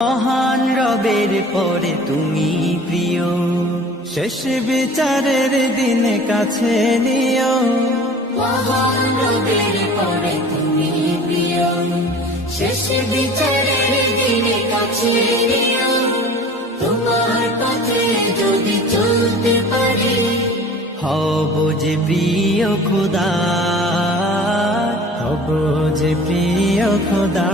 মহান রবের পরে তুমি প্রিয়, শেষ বিচারের দিন কাছে নিও। মহান রবের পরে তুমি প্রিয়, শেষ বিচারের দিন কাছে নিও। তোমার পথে যদি চলতে পারি, হব যে প্রিয় খোদা, হব যে প্রিয় খোদা।